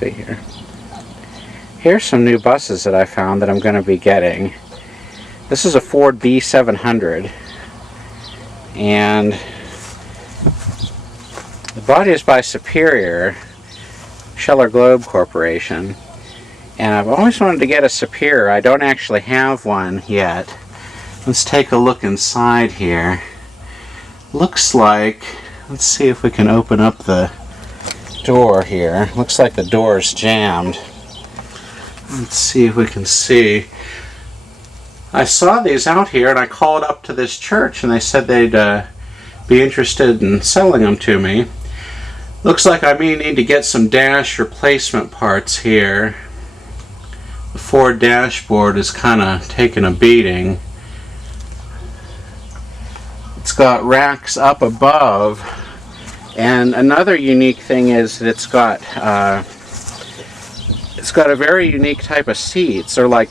see here. Here's some new buses that I found that I'm going to be getting. This is a Ford B700, and the body is by Superior, Scheller Globe Corporation, and I've always wanted to get a Superior. I don't actually have one yet. Let's take a look inside here. Looks like, let's see if we can open up the door here. Looks like the door is jammed. Let's see if we can see. I saw these out here and I called up to this church and they said they'd be interested in selling them to me. Looks like I may need to get some dash replacement parts here. The Ford dashboard is kind of taking a beating. It's got racks up above, and another unique thing is that it's got a very unique type of seats. They're like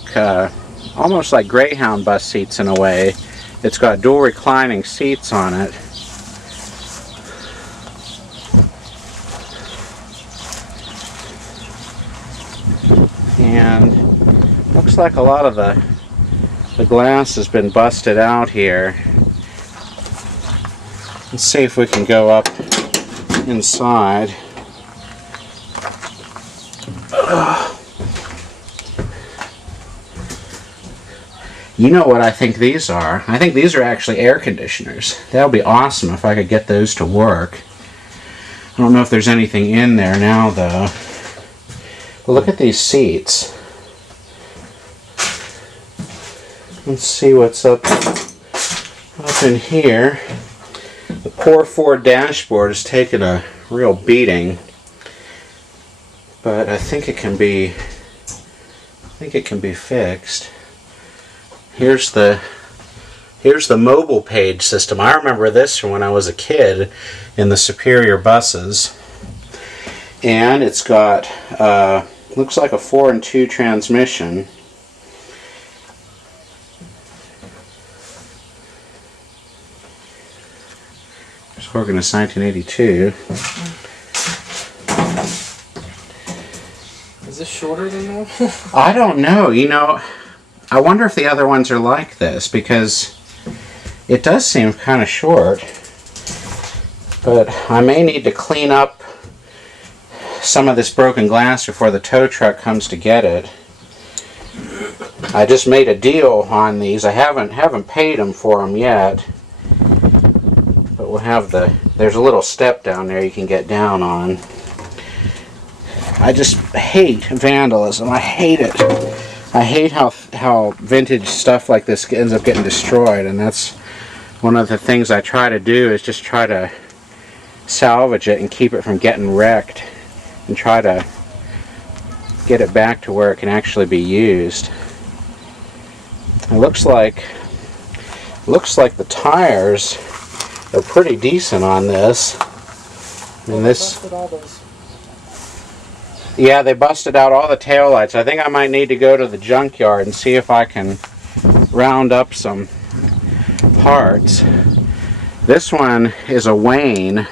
almost like Greyhound bus seats in a way. It's got dual reclining seats on it. And looks like a lot of the glass has been busted out here. Let's see if we can go up inside. You know what I think these are? I think these are actually air conditioners. That would be awesome if I could get those to work. I don't know if there's anything in there now though. But look at these seats. Let's see what's up in here. The poor Ford dashboard has taken a real beating, but I think it can be fixed. Here's the mobile page system. I remember this from when I was a kid in the Superior buses, and it's got looks like a 4-in-2 transmission. It's working since 1982. Is this shorter than normal? I don't know. You know, I wonder if the other ones are like this, because it does seem kind of short. But I may need to clean up some of this broken glass before the tow truck comes to get it. I just made a deal on these. I haven't paid them for them yet. But we'll have there's a little step down there you can get down on. I just hate vandalism. I hate it. I hate how vintage stuff like this ends up getting destroyed, and that's one of the things I try to do, is just try to salvage it and keep it from getting wrecked, and try to get it back to where it can actually be used. It looks like the tires are pretty decent on this. And this, yeah, they busted out all the taillights. I think I might need to go to the junkyard and see if I can round up some parts. This one is a Wayne,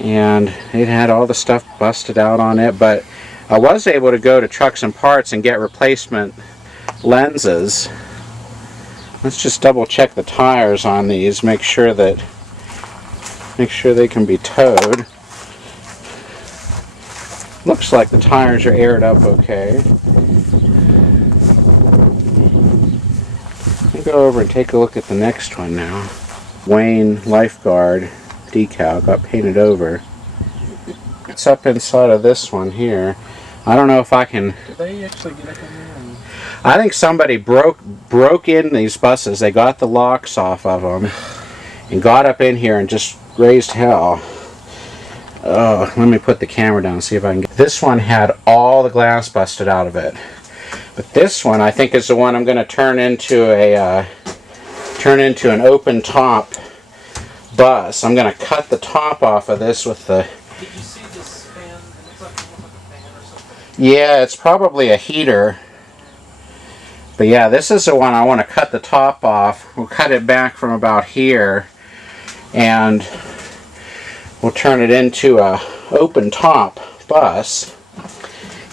and it had all the stuff busted out on it, but I was able to go to Trucks and Parts and get replacement lenses. Let's just double check the tires on these, make sure they can be towed. Looks like the tires are aired up okay. I'll go over and take a look at the next one now. Wayne Lifeguard decal got painted over. It's up inside of this one here. I don't know if I can. Did they actually get up in there? I think somebody broke in these buses. They got the locks off of them and got up in here and just raised hell. Oh, let me put the camera down and see if I can get. This one had all the glass busted out of it, but this one I think is the one I'm going to turn into an open top bus. I'm going to cut the top off of this with the. Did you see this fan? It looks like a fan or something. Yeah, it's probably a heater. But yeah, this is the one I want to cut the top off. We'll cut it back from about here, and we'll turn it into a open top bus.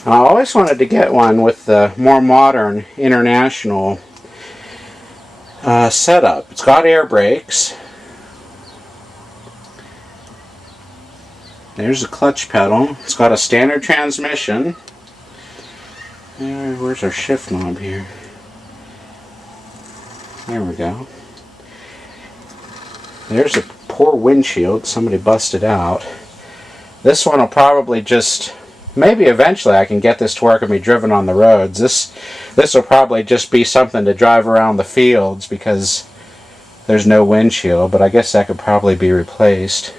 And I always wanted to get one with the more modern international setup. It's got air brakes. There's a clutch pedal. It's got a standard transmission. Where's our shift knob here? There we go. There's a poor windshield. Somebody busted out. This one will probably just... Maybe eventually I can get this to work and be driven on the roads. This will probably just be something to drive around the fields because there's no windshield, but I guess that could probably be replaced.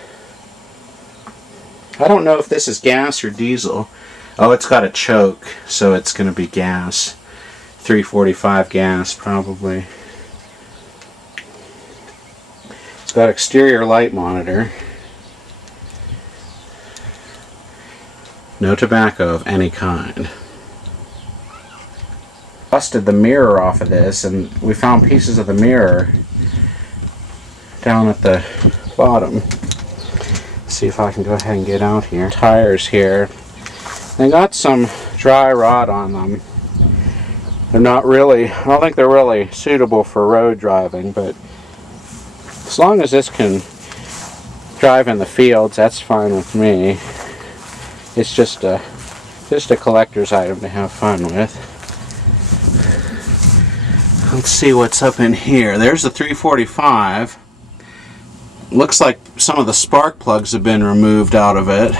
I don't know if this is gas or diesel. Oh, it's got a choke, so it's going to be gas. 345 gas, probably. It's got exterior light monitor. No tobacco of any kind. Busted the mirror off of this, and we found pieces of the mirror down at the bottom. Let's see if I can go ahead and get out here. Tires here. They got some dry rot on them. They're not really, I don't think they're really suitable for road driving, but as long as this can drive in the fields, that's fine with me. It's just a collector's item to have fun with. Let's see what's up in here. There's the 345. Looks like some of the spark plugs have been removed out of it.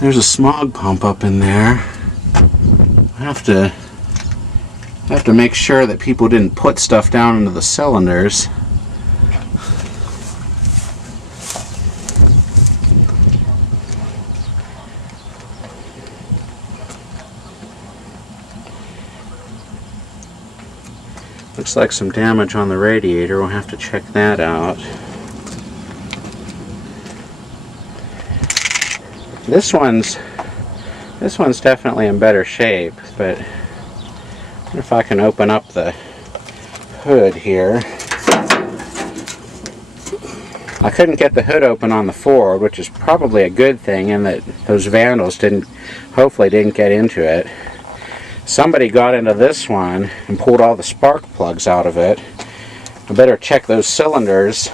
There's a smog pump up in there. I have to make sure that people didn't put stuff down into the cylinders. Looks like some damage on the radiator. We'll have to check that out. This one's definitely in better shape, but I wonder if I can open up the hood here. I couldn't get the hood open on the Ford, which is probably a good thing in that those vandals hopefully didn't get into it. Somebody got into this one and pulled all the spark plugs out of it. I better check those cylinders.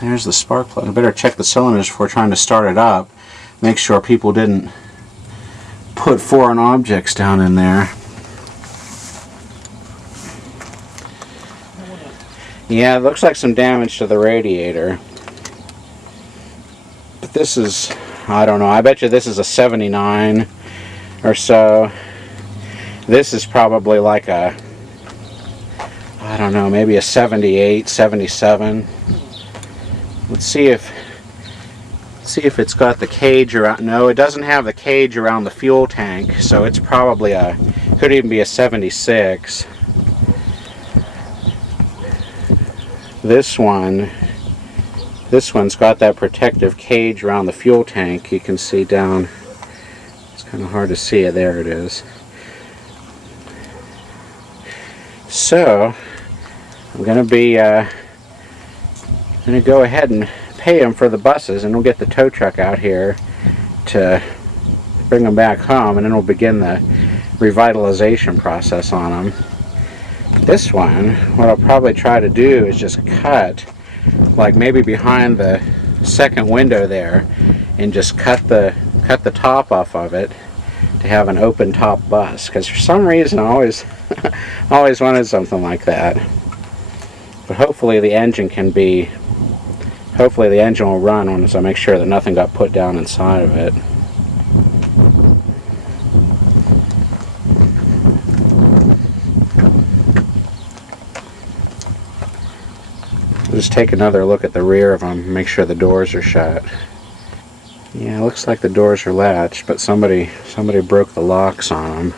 There's the spark plug. I better check the cylinders before trying to start it up. Make sure people didn't put foreign objects down in there. Yeah, it looks like some damage to the radiator. But this is, I don't know, I bet you this is a 79 or so. This is probably like a, I don't know, maybe a 78, 77. Let's see if it's got the cage around. No, it doesn't have the cage around the fuel tank, so it's probably could even be a 76. This one's got that protective cage around the fuel tank. You can see down. It's kind of hard to see it. There it is. So I'm going to go ahead and pay them for the buses, and we'll get the tow truck out here to bring them back home, and then we'll begin the revitalization process on them. This one, what I'll probably try to do is just cut, like maybe behind the second window there, and just cut the top off of it to have an open top bus, because for some reason I always always wanted something like that. But hopefully the engine will run once I make sure that nothing got put down inside of it. Just take another look at the rear of them, make sure the doors are shut. Yeah, it looks like the doors are latched, but somebody broke the locks on them.